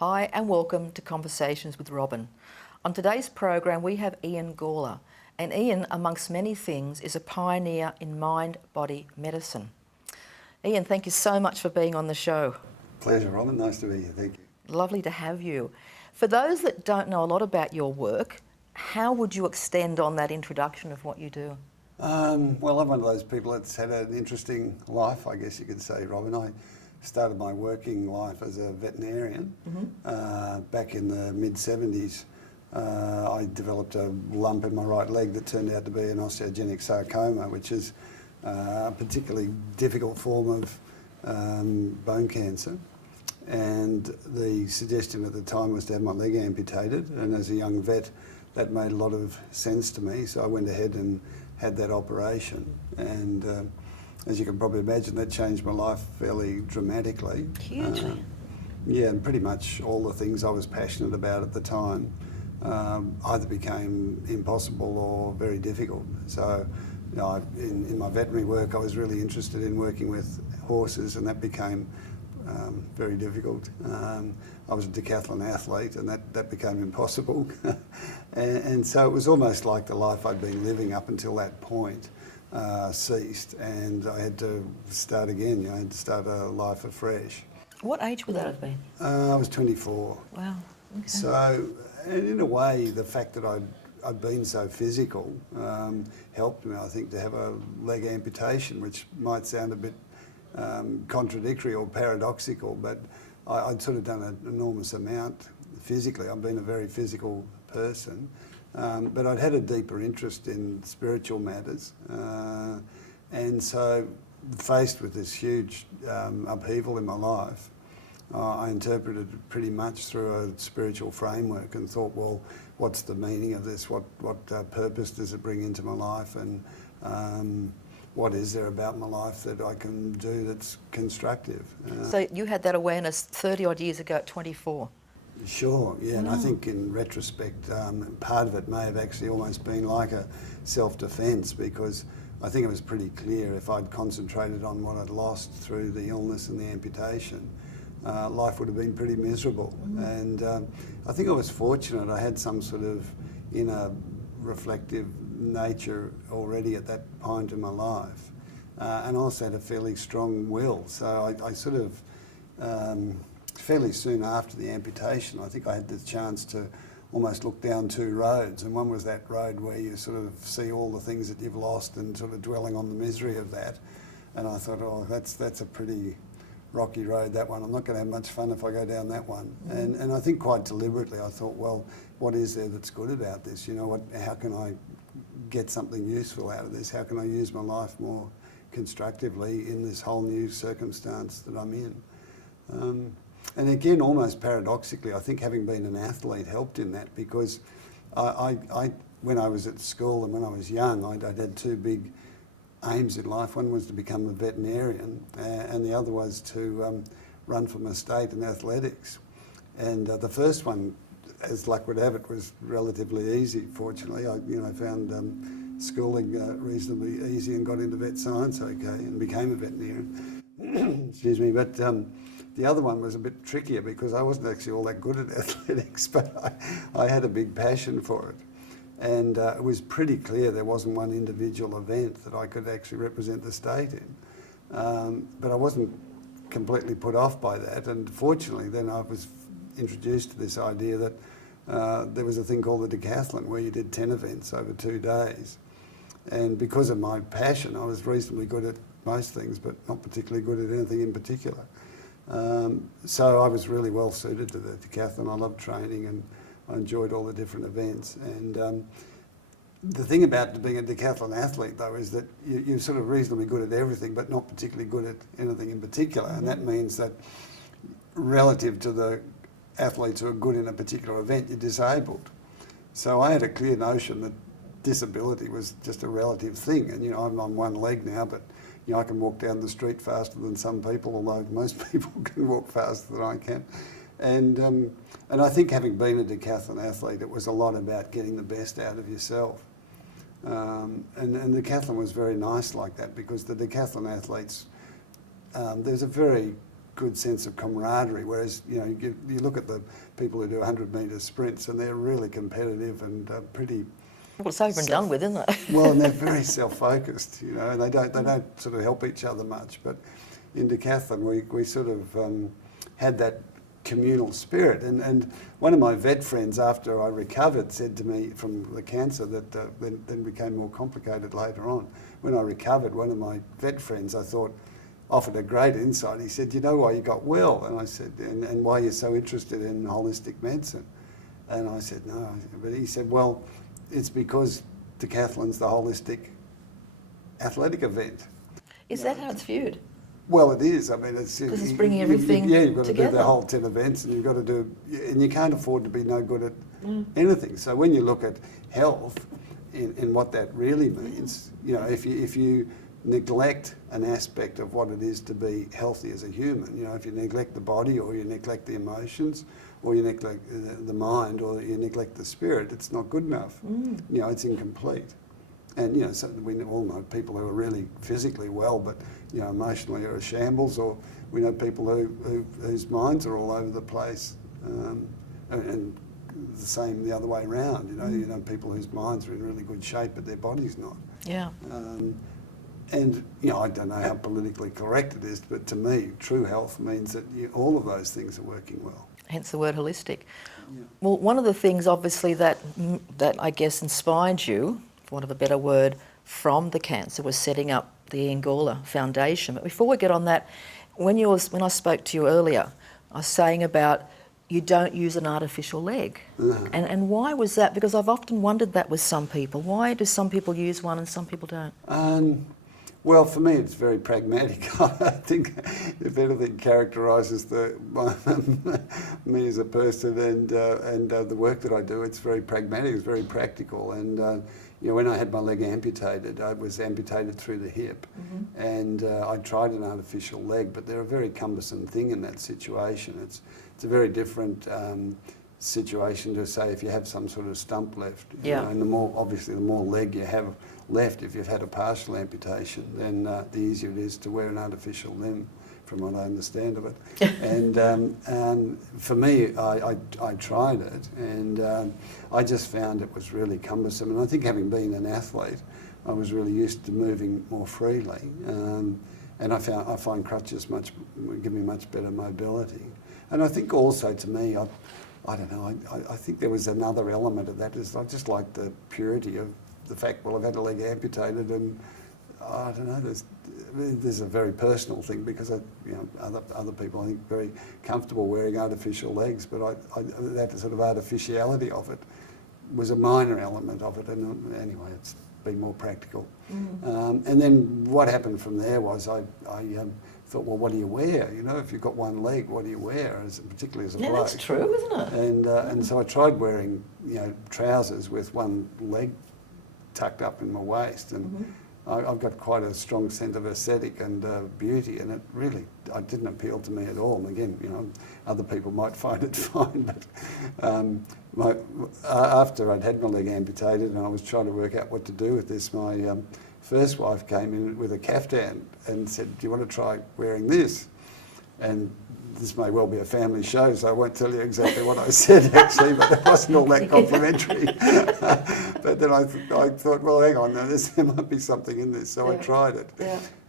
Hi and welcome to Conversations with Robyn. On today's program we have Ian Gawler, and Ian, amongst many things, is a pioneer in mind-body medicine. Ian, thank you so much for being on the show. Pleasure, Robyn. Nice to be here. Thank you. Lovely to have you. For those that don't know a lot about your work, how would you extend on that introduction of what you do? Well, I'm one of those people that's had an interesting life, I guess you could say, Robyn. I started my working life as a veterinarian back in the mid-70s. I developed a lump in my right leg that turned out to be an osteogenic sarcoma, which is a particularly difficult form of bone cancer. And the suggestion at the time was to have my leg amputated, and as a young vet that made a lot of sense to me, so I went ahead and had that operation. And as you can probably imagine, that changed my life fairly dramatically. Hugely. Yeah, and pretty much all the things I was passionate about at the time either became impossible or very difficult. So, you know, in my veterinary work, I was really interested in working with horses, and that became very difficult. I was a decathlon athlete, and that became impossible. and so it was almost like the life I'd been living up until that point ceased, and I had to start again. You know, I had to start a life afresh. What age would that have been? I was 24. Wow. Okay. So, and in a way, the fact that I'd been so physical helped me, I think, to have a leg amputation, which might sound a bit contradictory or paradoxical, but I'd sort of done an enormous amount physically. I've been a very physical person, but I'd had a deeper interest in spiritual matters, and so faced with this huge upheaval in my life, I interpreted it pretty much through a spiritual framework and thought, well, what's the meaning of this? What purpose does it bring into my life? And what is there about my life that I can do that's constructive? So you had that awareness 30 odd years ago at 24? Sure, yeah, and I think in retrospect, part of it may have actually almost been like a self-defence, because I think it was pretty clear if I'd concentrated on what I'd lost through the illness and the amputation, life would have been pretty miserable. And I think I was fortunate. I had some sort of inner reflective nature already at that point in my life, and also had a fairly strong will. So I sort of, fairly soon after the amputation, I think I had the chance to almost look down two roads, and one was that road where you sort of see all the things that you've lost and sort of dwelling on the misery of that. And I thought, oh, that's a pretty rocky road, that one. I'm not going to have much fun if I go down that one. And I think quite deliberately I thought, well, what is there that's good about this? You know, how can I get something useful out of this? How can I use my life more constructively in this whole new circumstance that I'm in? And again, almost paradoxically, I think having been an athlete helped in that, because when I was at school and when I was young, I'd had two big aims in life. One was to become a veterinarian, and the other was to run for my state in athletics. And the first one, as luck would have it, was relatively easy, fortunately. I found schooling reasonably easy and got into vet science okay and became a veterinarian. Excuse me, but the other one was a bit trickier because I wasn't actually all that good at athletics, but I had a big passion for it. And it was pretty clear there wasn't one individual event that I could actually represent the state in. But I wasn't completely put off by that, and fortunately then I was introduced to this idea that there was a thing called the decathlon, where you did 10 events over 2 days. And because of my passion, I was reasonably good at most things, but not particularly good at anything in particular. So I was really well suited to the decathlon. I loved training and I enjoyed all the different events. And the thing about being a decathlon athlete, though, is that you're sort of reasonably good at everything, but not particularly good at anything in particular. And that means that relative to the athletes who are good in a particular event, you're disabled. So I had a clear notion that disability was just a relative thing. And, you know, I'm on one leg now, but, you know, I can walk down the street faster than some people, although most people can walk faster than I can. And I think having been a decathlon athlete, it was a lot about getting the best out of yourself. And the decathlon was very nice like that, because the decathlon athletes, there's a very good sense of camaraderie. Whereas, you know, you look at the people who do 100-metre sprints, and they're really competitive and pretty. Well, it's over and done with, isn't it? Well, and they're very self-focused, you know, and they don't sort of help each other much. But in decathlon, we sort of had that communal spirit. And one of my vet friends, after I recovered, said to me from the cancer that then became more complicated later on. When I recovered, one of my vet friends, I thought, offered a great insight. He said, "You know why you got well?" And I said, and why you're so interested in holistic medicine? And I said, "No." But he said, "Well, it's because decathlon's the holistic athletic event." Is that how it's viewed? Well, it is. I mean, it's because it's bringing everything you've got to together. do the whole 10 events, and you've got to do, and you can't afford to be no good at anything. So when you look at health, in what that really means, you know, if you neglect an aspect of what it is to be healthy as a human, you know, if you neglect the body, or you neglect the emotions, or you neglect the mind, or you neglect the spirit, it's not good enough. You know, it's incomplete. And, you know, so we all know people who are really physically well, but, you know, emotionally are a shambles, or we know people whose minds are all over the place, and the same the other way around. You know, people whose minds are in really good shape, but their body's not. Yeah. And, you know, I don't know how politically correct it is, but to me, true health means that all of those things are working well. Hence the word holistic. Yeah. Well, one of the things, obviously, that I guess inspired you, for want of a better word, from the cancer was setting up the Ian Gawler Foundation. But before we get on that, when I spoke to you earlier, I was saying about you don't use an artificial leg. And why was that? Because I've often wondered that with some people. Why do some people use one and some people don't? Well, for me, it's very pragmatic. I think if anything characterises me as a person and the work that I do, it's very pragmatic, it's very practical. And you know, when I had my leg amputated, I was amputated through the hip, and I tried an artificial leg, but they're a very cumbersome thing in that situation. It's a very different situation to say if you have some sort of stump left. You know, and the more leg you have left, if you've had a partial amputation, then the easier it is to wear an artificial limb, from what I understand of it. And for me, I tried it, and I just found it was really cumbersome. And I think, having been an athlete, I was really used to moving more freely, and I find crutches give me much better mobility. And I think also, to me, I don't know, I think there was another element of that, is I just like the purity of the fact, well, I've had a leg amputated, and I don't know, there's a very personal thing, because other people, I think, very comfortable wearing artificial legs, but that sort of artificiality of it was a minor element of it, and anyway, it's been more practical. And then what happened from there was I thought, well, what do you wear? You know, if you've got one leg, what do you wear? Particularly as a bloke. Yeah, that's true, isn't it? And so I tried wearing, you know, trousers with one leg tucked up in my waist, and I've got quite a strong sense of aesthetic and beauty, and it didn't appeal to me at all. And again, you know, other people might find it fine, but after I'd had my leg amputated and I was trying to work out what to do with this, my first wife came in with a caftan and said, "Do you want to try wearing this?" And this may well be a family show, so I won't tell you exactly what I said, actually, but it wasn't all that complimentary. But then I thought, well, hang on, there might be something in this, so I tried it.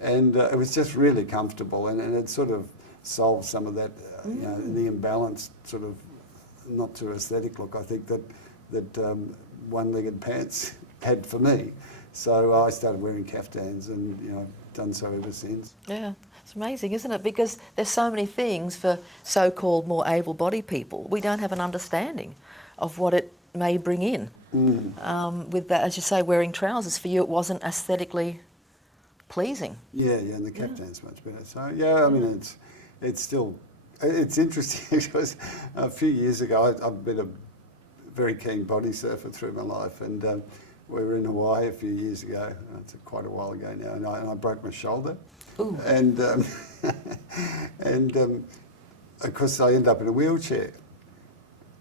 And it was just really comfortable, and it sort of solved some of that, you know, the imbalanced sort of, not too aesthetic look, I think, that one-legged pants had for me. So I started wearing caftans, and, you know, I've done so ever since. Yeah. It's amazing, isn't it? Because there's so many things for so-called more able-bodied people. We don't have an understanding of what it may bring in. With that, as you say, wearing trousers, for you it wasn't aesthetically pleasing. Yeah, and the caftan's much better. So, yeah, I mean, it's still, it's interesting, because a few years ago, I've been a very keen body surfer through my life, and we were in Hawaii a few years ago. It's quite a while ago now, and I broke my shoulder. Ooh. And of course I ended up in a wheelchair,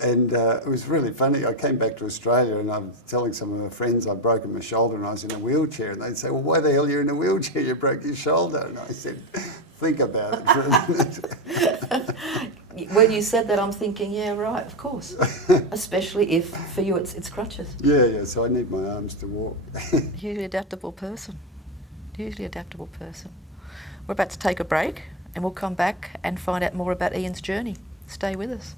and it was really funny. I came back to Australia, and I was telling some of my friends I'd broken my shoulder and I was in a wheelchair, and they'd say, "Well, why the hell are you in a wheelchair? You broke your shoulder." And I said, think about it for a minute. When you said that, I'm thinking, yeah, right, of course. Especially if for you it's crutches. Yeah, so I need my arms to walk. Hugely adaptable person. Hugely adaptable person. We're about to take a break and we'll come back and find out more about Ian's journey. Stay with us.